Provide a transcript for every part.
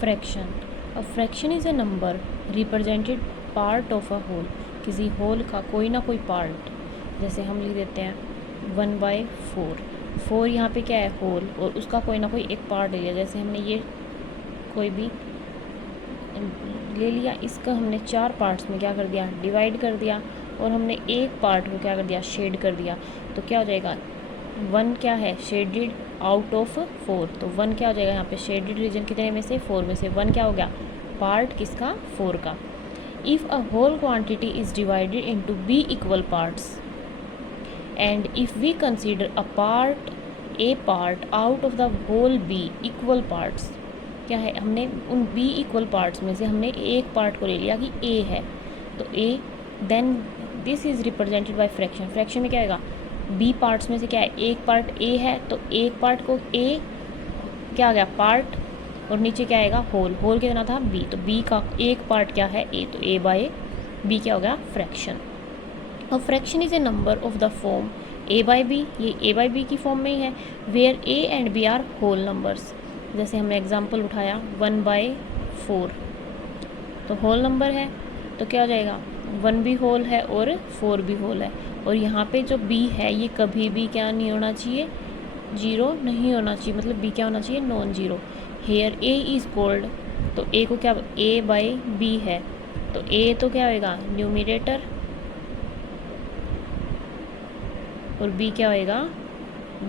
Fraction. A fraction is a number represented part of a whole, किसी whole का कोई ना कोई पार्ट। जैसे हम लिख देते हैं 1/4। 4 यहाँ पे क्या है, होल, और उसका कोई ना कोई एक पार्ट ले लिया। जैसे हमने ये कोई भी ले लिया, इसका हमने 4 पार्ट्स में क्या कर दिया, डिवाइड कर दिया, और हमने एक पार्ट को क्या कर दिया, शेड कर दिया। तो क्या हो जाएगा, 1 क्या है, शेडेड आउट ऑफ 4। तो 1 क्या हो जाएगा यहाँ पे, शेडेड रीजन कितने में से, 4 में से। 1 क्या हो गया, पार्ट किसका, 4 का। If a whole quantity is divided into b equal parts and if we consider a part out of the whole b equal parts, क्या है, हमने उन b इक्वल पार्ट्स में से हमने एक पार्ट को ले लिया कि a है, तो a, then this is represented by fraction. Fraction में क्या आएगा, b पार्ट्स में से क्या है, एक पार्ट a है, तो एक पार्ट को a क्या आ गया, पार्ट, और नीचे क्या आएगा, होल। होल कितना था, b, तो b का एक पार्ट क्या है, a, तो a बाय b क्या हो गया, fraction. A fraction is a number of the form a by b, ये a बाई b की फॉर्म में ही है, where a and b are whole numbers. जैसे हमने एग्जांपल उठाया 1/4, तो होल नंबर है, तो क्या हो जाएगा, 1 भी होल है और 4 भी होल है। और यहाँ पे जो b है ये कभी भी क्या नहीं होना चाहिए, जीरो नहीं होना चाहिए, मतलब b क्या होना चाहिए, non zero. Here a is called, तो a को क्या, a बाई b है, तो a तो क्या होएगा, न्यूमिनेटर, और b क्या होएगा,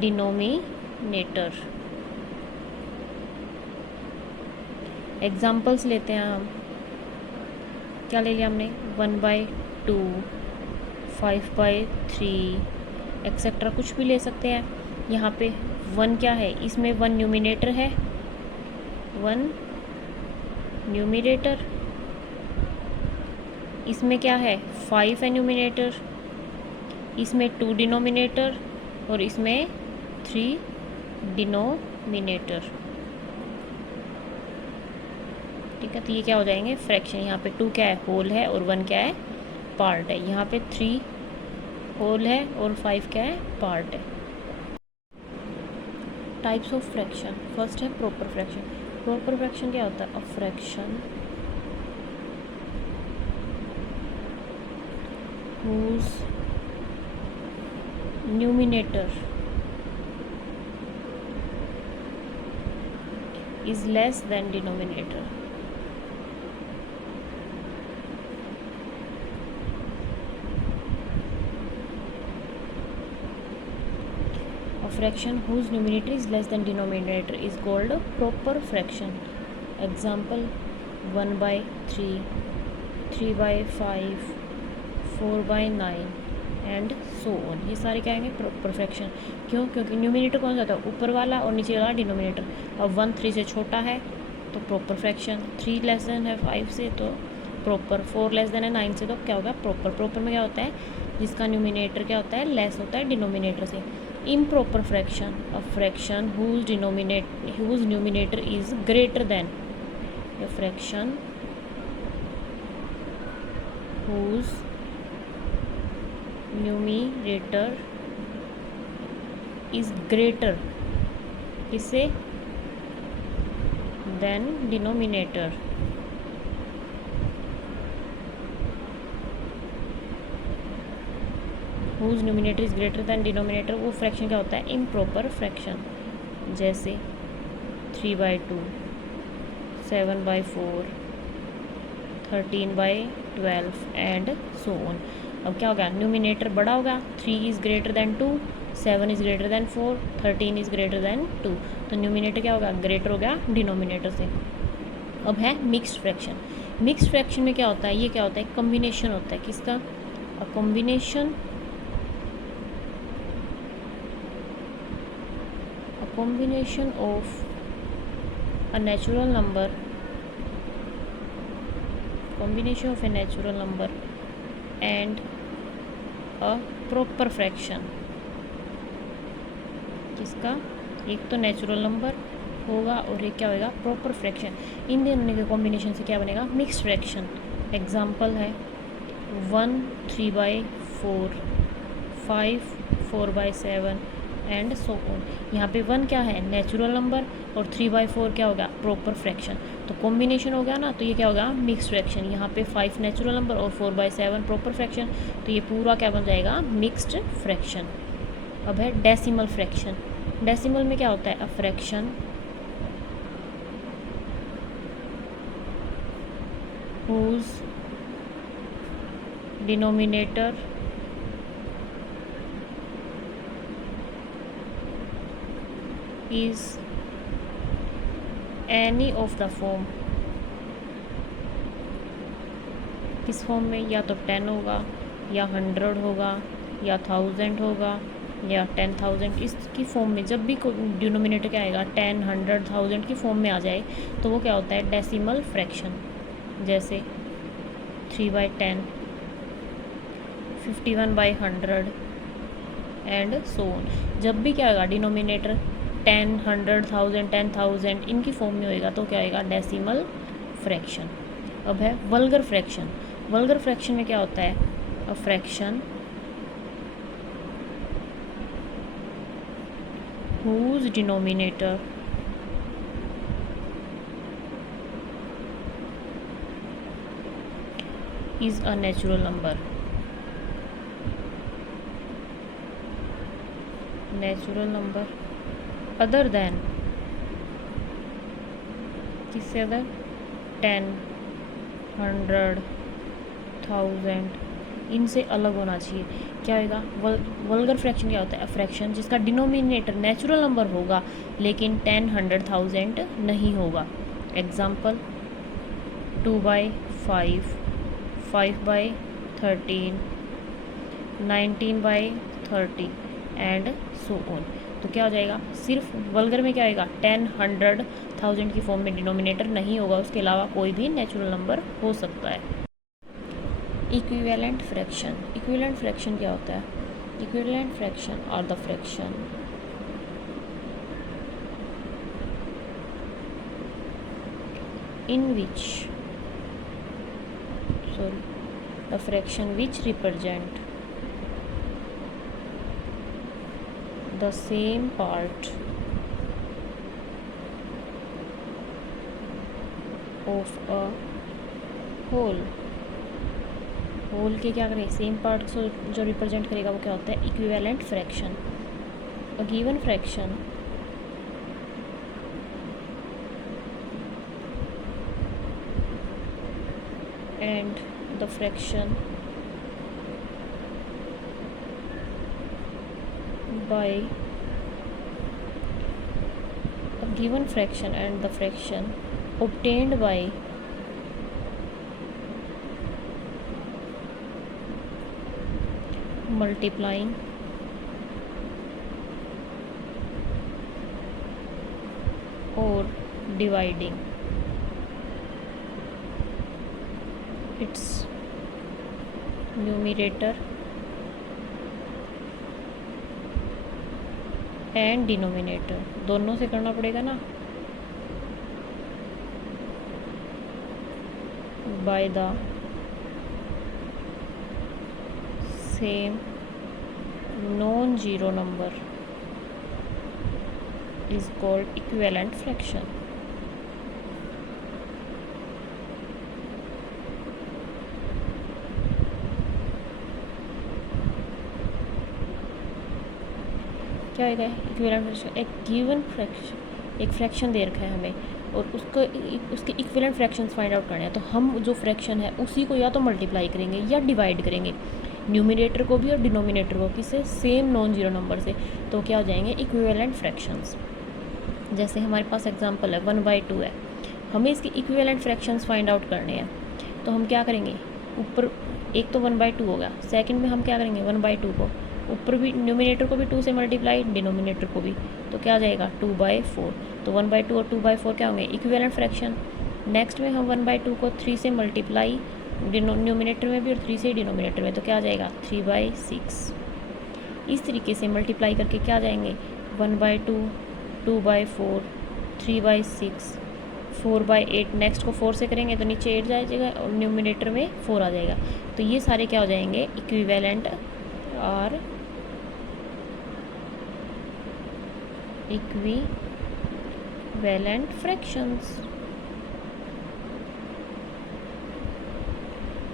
डिनोमिनेटर। एग्जाम्पल्स लेते हैं हम, क्या ले लिया हमने, 1/2, 5/3 एक्सेट्रा, कुछ भी ले सकते हैं। यहाँ पे 1 क्या है, इसमें 1 न्यूमिनेटर है, 1 न्यूमिनेटर, इसमें क्या है, 5 है न्यूमिनेटर, इसमें 2 डिनोमिनेटर, और इसमें 3 डिनोमिनेटर। ठीक है, तो ये क्या हो जाएंगे, फ्रैक्शन। यहाँ पे 2 क्या है, होल है, और 1 क्या है, पार्ट है। यहाँ पे 3 होल है और 5 क्या है, पार्ट है। टाइप्स ऑफ फ्रैक्शन, फर्स्ट है प्रॉपर फ्रैक्शन। प्रॉपर फ्रैक्शन क्या होता है, a fraction whose numerator is less than denominator. A fraction whose numerator is less than denominator is called a proper fraction. Example 1/3, 3/5, 4/9 and so on. ये सारे क्या आएंगे, proper fraction. क्यों, क्योंकि numerator कौन सा होता है, ऊपर वाला, और नीचे वाला डिनोमिनेटर। अब 1 3 से छोटा है तो प्रॉपर फ्रैक्शन, 3 लेस देन है 5 से तो प्रॉपर, 4 लेस देन है 9 से तो क्या होगा, प्रॉपर। प्रॉपर में क्या होता है, जिसका न्यूमिनेटर क्या होता है, लेस होता है डिनोमिनेटर से। Improper fraction, a fraction whose numerator is greater than, a fraction whose numerator is greater किससे, than denominator. whose numerator is greater than denominator, वो फ्रैक्शन क्या होता है, इम्प्रॉपर फ्रैक्शन। जैसे 3/2, 7/4, 13/12 एंड सो ऑन। अब क्या होगा, न्यूमिनेटर बड़ा होगा, 3 is greater than 2, 7 is greater than 4, 13 is greater than 2, तो न्यूमिनेटर क्या होगा, ग्रेटर हो गया डिनोमिनेटर से। अब है मिक्स्ड फ्रैक्शन। मिक्स्ड फ्रैक्शन में क्या होता है, ये क्या होता है, कॉम्बिनेशन होता है, किसका, a combination of a natural number, combination of a natural number and a proper fraction। किसका, एक तो नेचुरल नंबर होगा और एक क्या होगा, प्रॉपर फ्रैक्शन। इन दोनों के कॉम्बिनेशन से क्या बनेगा, मिक्स्ड फ्रैक्शन। एग्जांपल है 1 3/4, 5 4/7, एंड सो ऑन। यहाँ पे 1 क्या है, नेचुरल नंबर, और 3/4 क्या होगा, प्रॉपर फ्रैक्शन। तो कॉम्बिनेशन हो गया ना, तो ये क्या होगा, मिक्स्ड फ्रैक्शन। यहाँ पे 5 नेचुरल नंबर और 4/7 प्रॉपर फ्रैक्शन, तो ये पूरा क्या बन जाएगा, मिक्स्ड फ्रैक्शन। अब है डेसिमल फ्रैक्शन। डेसिमल में क्या होता है, a fraction whose denominator is any of the form। किस फॉर्म में, या तो 10 होगा, या 100 होगा, या 1000 होगा, या 10,000। इसकी फॉर्म में जब भी डिनोमिनेटर क्या आएगा, 10, 100, 1000 की फॉर्म में आ जाए तो वो क्या होता है, डेसिमल फ्रैक्शन। जैसे 3/10, 51/100 एंड सो ऑन। जब भी क्या होगा, डिनोमिनेटर 10, 100, 1000, 10,000 इनकी फॉर्म में होएगा तो क्या होएगा, डेसिमल फ्रैक्शन। अब है वल्गर फ्रैक्शन। वल्गर फ्रैक्शन में क्या होता है, a fraction whose denominator is a natural number, other than, किससे अदर, 10, 100, 1000 इनसे अलग होना चाहिए। क्या होगा, वल्गर फ्रैक्शन क्या होता है, फ्रैक्शन जिसका डिनोमिनेटर नेचुरल नंबर होगा लेकिन 10, 100, 1000 नहीं होगा। Example 2/5, 5/13, 19/30 and so on. तो क्या हो जाएगा, सिर्फ वल्गर में क्या आएगा, 10, 100, 1000 की फॉर्म में डिनोमिनेटर नहीं होगा, उसके अलावा कोई भी नेचुरल नंबर हो सकता है। Equivalent fraction. इक्विवेलेंट फ्रैक्शन क्या होता है, equivalent fraction are the fraction in which, sorry, the fraction which represent the same part of a whole। Whole के क्या करें, सेम पार्ट जो रिप्रेजेंट करेगा वो क्या होता है, equivalent fraction. A given fraction and the fraction by a given fraction and the fraction obtained by multiplying or dividing its numerator and denominator, दोनों से करना पड़ेगा ना, by the same non zero number is called equivalent fraction. क्या होगा, equivalent fraction, एक given fraction, एक fraction दे रखा है हमें और उसको उसके इक्विवेलेंट फ्रैक्शंस फाइंड आउट करने हैं। तो हम जो फ्रैक्शन है उसी को या तो मल्टीप्लाई करेंगे या डिवाइड करेंगे, न्यूमिनेटर को भी और डिनोमिनेटर को, किससे, सेम नॉन जीरो नंबर से। तो क्या हो जाएंगे, इक्विवेलेंट फ्रैक्शंस। जैसे हमारे पास एग्जांपल है 1/2 है, हमें इसके इक्विवेलेंट फ्रैक्शंस फाइंड आउट करने हैं। तो हम क्या करेंगे, ऊपर एक तो 1/2 हो गया, सेकंड में हम क्या करेंगे, 1/2 को ऊपर भी, न्यूमिनेटर को भी 2 से मल्टीप्लाई, डिनोमिनेटर को भी, तो क्या आ जाएगा 2/4। तो 1/2 और 2/4 क्या होंगे, इक्विवेलेंट फ्रैक्शन। नेक्स्ट में हम 1/2 को 3 से मल्टीप्लाई, न्यूमिनेटर में भी और 3 से डिनोमिनेटर में, तो क्या आ जाएगा 3/6। इस तरीके से मल्टीप्लाई करके क्या आ जाएंगे, 1/2, 2/4, 3/6, 4/8। नेक्स्ट को 4 से करेंगे तो नीचे 8 जाएगा और न्यूमिनेटर में 4 आ जाएगा। तो ये सारे क्या हो जाएंगे, इक्विवेलेंट और इक्विवेलेंट फ्रैक्शंस।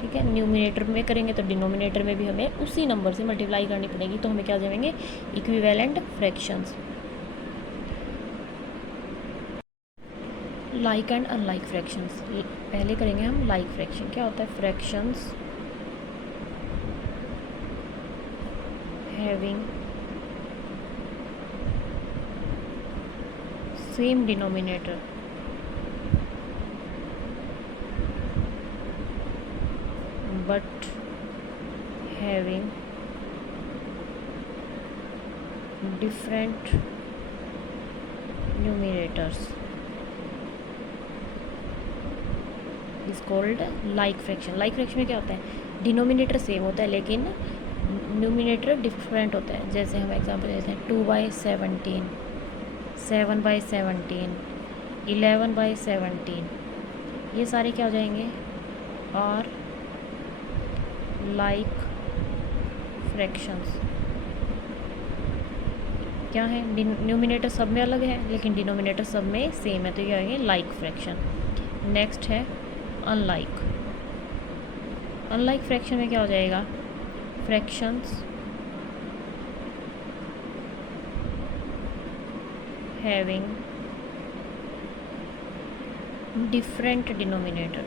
ठीक है, न्यूमिनेटर में करेंगे तो डिनोमिनेटर में भी हमें उसी नंबर से मल्टीप्लाई करनी पड़ेगी, तो हमें क्या जाएंगे equivalent fractions. Like and unlike fractions, पहले करेंगे हम लाइक फ्रैक्शन। क्या होता है? Fractions having same denominator but having different numerators is called like fraction। like fraction में क्या होता है? डिनोमिनेटर सेम होता है लेकिन न्यूमिनेटर डिफरेंट होता है। जैसे हम एग्जांपल देते हैं 2/17, 7/17, 11/17, ये सारे क्या हो जाएंगे? और लाइक फ्रैक्शंस। क्या है? न्यूमिनेटर सब में अलग है लेकिन डिनोमिनेटर सब में सेम है, तो ये आएंगे लाइक फ्रैक्शन। नेक्स्ट है अनलाइक। अनलाइक फ्रैक्शन में क्या हो जाएगा? फ्रैक्शंस हैविंग डिफरेंट डिनोमिनेटर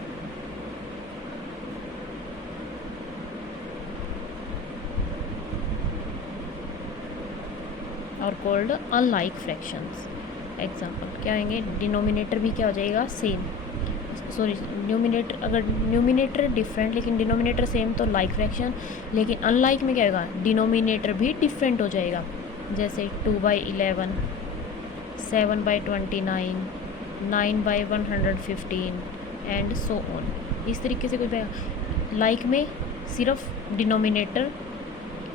और कॉल्ड अनलाइक फ्रैक्शंस। एग्जाम्पल क्या आएंगे? डिनोमिनेटर भी क्या हो जाएगा? सेम, सॉरी न्यूमिनेटर, अगर न्यूमिनेटर डिफरेंट लेकिन डिनोमिनेटर सेम तो लाइक फ्रैक्शन, लेकिन अनलाइक में क्या होगा? डिनोमिनेटर भी डिफरेंट हो जाएगा। जैसे 2/11, 7/29, 9/115 एंड सो ऑन। इस तरीके से कोई लाइक में सिर्फ डिनोमिनेटर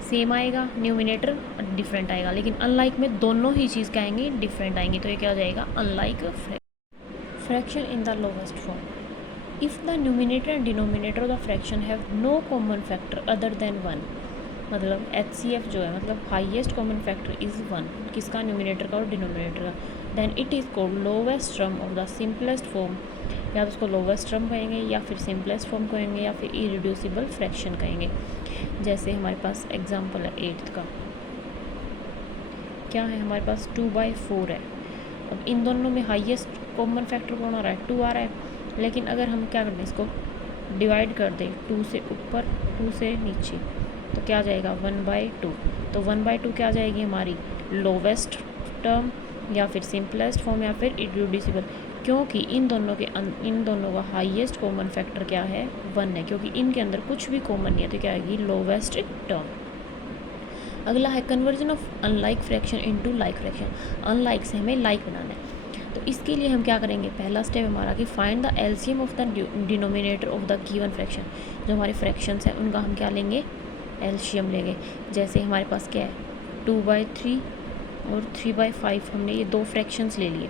सेम आएगा, न्यूमिनेटर डिफरेंट आएगा, लेकिन अनलाइक में दोनों ही चीज़ क्या आएंगी? डिफरेंट आएंगी, तो ये क्या हो जाएगा? Unlike fraction in the lowest form. If the numerator and denominator of the fraction have no common factor other than 1, मतलब HCF जो है मतलब हाईएस्ट कॉमन फैक्टर इज़ 1, किसका? न्यूमिनेटर का और डिनोमिनेटर का। Then it is called lowest term of the simplest form. या तो उसको लोवेस्ट टर्म कहेंगे या फिर सिंपलेस्ट फॉर्म कहेंगे या फिर इरिड्यूसिबल फ्रैक्शन कहेंगे। जैसे हमारे पास एग्जांपल है 8th का। क्या है? हमारे पास 2/4 है। अब इन दोनों में हाईएस्ट कॉमन फैक्टर कौन आ रहा है? 2 आ रहा है, लेकिन अगर हम क्या कर दें, इसको डिवाइड कर दें 2 से ऊपर 2 से नीचे, तो क्या आ जाएगा? 1/2। तो 1/2 क्या आ जाएगी हमारी? लोवेस्ट टर्म या फिर सिंपलेस्ट फॉर्म या फिर इरिड्यूसिबल, क्योंकि इन दोनों का हाईएस्ट कॉमन फैक्टर क्या है? 1 है, क्योंकि इनके अंदर कुछ भी कॉमन नहीं है, तो क्या आएगी? Lowest term. अगला है conversion of unlike fraction into like fraction. Unlike से हमें लाइक बनाना है, तो इसके लिए हम क्या करेंगे? पहला स्टेप हमारा कि find the LCM of the denominator of the given fraction. जो हमारे फ्रैक्शंस हैं उनका हम क्या लेंगे? एलसीएम लेंगे। जैसे हमारे पास क्या है? 2/3 और 3/5, हमने ये 2 फ्रैक्शंस ले लिए।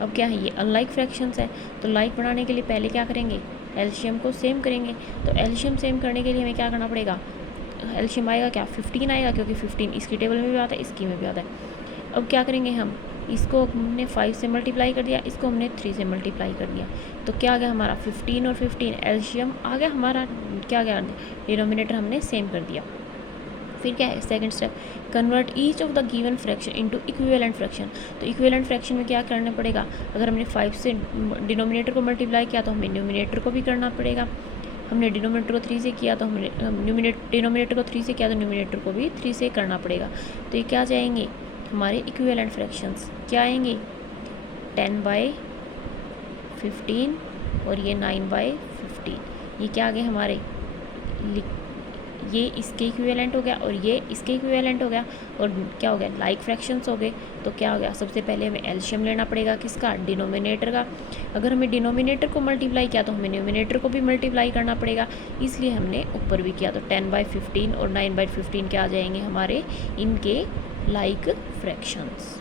अब क्या है? ये अनलाइक फ्रैक्शंस है, तो लाइक बनाने के लिए पहले क्या करेंगे? एलसीएम को सेम करेंगे। तो एलसीएम सेम करने के लिए हमें क्या करना पड़ेगा? एलसीएम आएगा क्या? 15 आएगा, क्योंकि 15 इसकी टेबल में भी आता है, इसकी में भी आता है। अब क्या करेंगे हम? इसको हमने 5 से मल्टीप्लाई कर दिया, इसको हमने 3 से मल्टीप्लाई कर दिया, तो क्या आ गया हमारा? 15 और 15 एलसीएम आ गया हमारा। क्या गया? डिनोमिनेटर हमने सेम कर दिया। फिर क्या है? Second step, convert each of the given fraction into equivalent fraction. तो इक्विवेलेंट फ्रैक्शन में क्या करना पड़ेगा? अगर हमने 5 से डिनोमिनेटर को मल्टीप्लाई किया तो हमें न्यूमिनेटर को भी करना पड़ेगा। हमने डिनोमिनेटर को 3 से किया तो हमने डिनोमिनेटर को 3 से किया तो न्यूमिनेटर को भी 3 से करना पड़ेगा। तो ये क्या जाएंगे? हमारे इक्विवेलेंट फ्रैक्शंस क्या आएंगे? 10/15 और ये 9/15। ये क्या आ गए हमारे? ये इसके इक्विवेलेंट हो गया और ये इसके इक्विवेलेंट हो गया, और क्या हो गया? लाइक फ्रैक्शंस हो गए। तो क्या हो गया? सबसे पहले हमें एलसीएम लेना पड़ेगा, किसका? डिनोमिनेटर का। अगर हमें डिनोमिनेटर को मल्टीप्लाई किया तो हमें न्यूमिनेटर को भी मल्टीप्लाई करना पड़ेगा, इसलिए हमने ऊपर भी किया। तो 10/15 और 9/15 क्या आ जाएंगे हमारे? इनके लाइक फ्रैक्शंस।